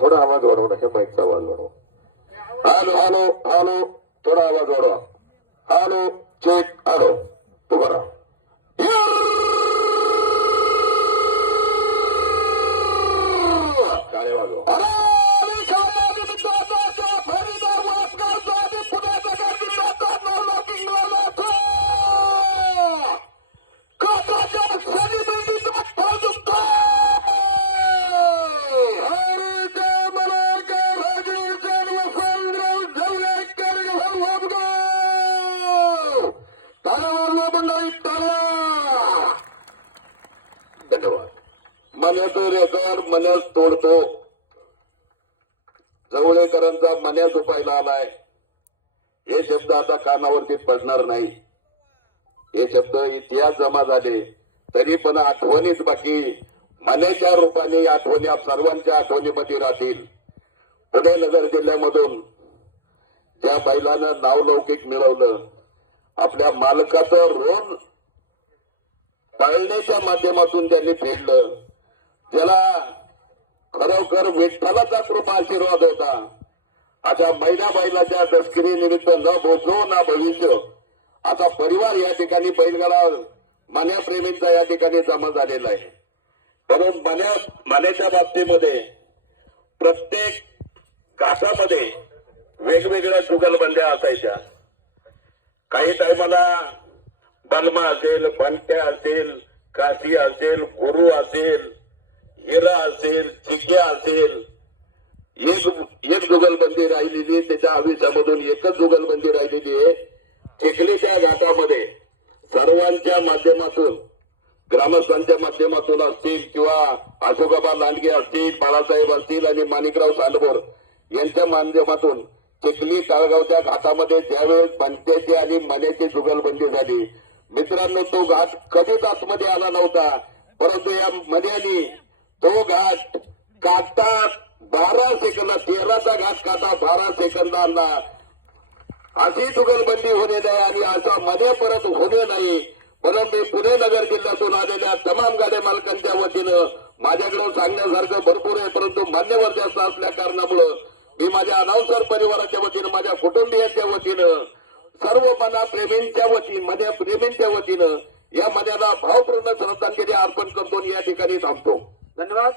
थोडा आवाज वाढवा हे माईकचा आवाज वाढवा. हॅलो हॅलो हॅलो थोडा आवाज वाढवा. हॅलो चेक आलो तू करा काळे वाजवा. धन्यवाद. मन्याचं रेकर मन्यास तोडतो. जवळेकरांचा मन्या झोपायला आलाय. हे शब्द आता कानावरती पडणार नाही. हे शब्द इतिहास जमा झाले. तरी पण आठवणीत बाकी. मन्याच्या रूपाने आठवणी आप सर्वांच्या आठवणीमध्ये राहतील. पुणे नगर जिल्ह्यामधून ज्या बैलानं नावलौकिक मिळवलं आपल्या मालकाचं रोज कळण्याच्या माध्यमातून त्यांनी फेडलं. ज्याला खरोखर विठ्ठलाचा कृपा आशीर्वाद होता. अशा महिला बैलाच्या तस्करी निमित्त न भोसो ना भविष्य. असा परिवार या ठिकाणी बैलगाडा मान्याप्रेमींचा या ठिकाणी जमा झालेला आहे. म्हणून मान्या मान्याच्या बाबतीमध्ये प्रत्येक घाटामध्ये वेगवेगळ्या जुगलबंद्या असायच्या. काही टायमाला बलमा असेल बंट्या असेल काशी असेल गुरु असेल हिरा असेल चिक्या असेल. एक एक जुगलबंदी राहिलेली त्याच्या आयुष्यामधून एकच जुगलबंदी राहिलेली आहे. चिखलीच्या घाटामध्ये सर्वांच्या माध्यमातून ग्रामस्थांच्या माध्यमातून असतील किंवा अशोकाबा लांडगे असतील बाळासाहेब असतील आणि माणिकराव सांडभोर यांच्या माध्यमातून चिखली काळगावच्या घाटामध्ये ज्यावेळेस बनत्याची आणि मण्याची जुगलबंदी झाली मित्रांनो तो घाट कधीच आतमध्ये आला नव्हता. परंतु या मन्यानी तो घाट काटा बारा सेकंद तेराचा घाट काटा बारा सेकंदांना अशी जुगलबंदी होणे नाही आणि असा मध्ये परत होणे नाही. परंतु पुणे नगर जिल्ह्यातून आलेल्या तमाम गाड्या मालकांच्या वतीनं माझ्याकडून सांगण्यासारखं भरपूर आहे परंतु मान्यवर जास्त असल्या कारणामुळं मी माझ्या अनावसर परिवाराच्या वतीनं माझ्या कुटुंबियांच्या वतीनं सर्व मना प्रेमींच्या वती मध्या प्रेमींच्या वतीनं या मनाला भावपूर्ण श्रद्धांजली अर्पण करतो आणि या ठिकाणी थांबतो. धन्यवाद.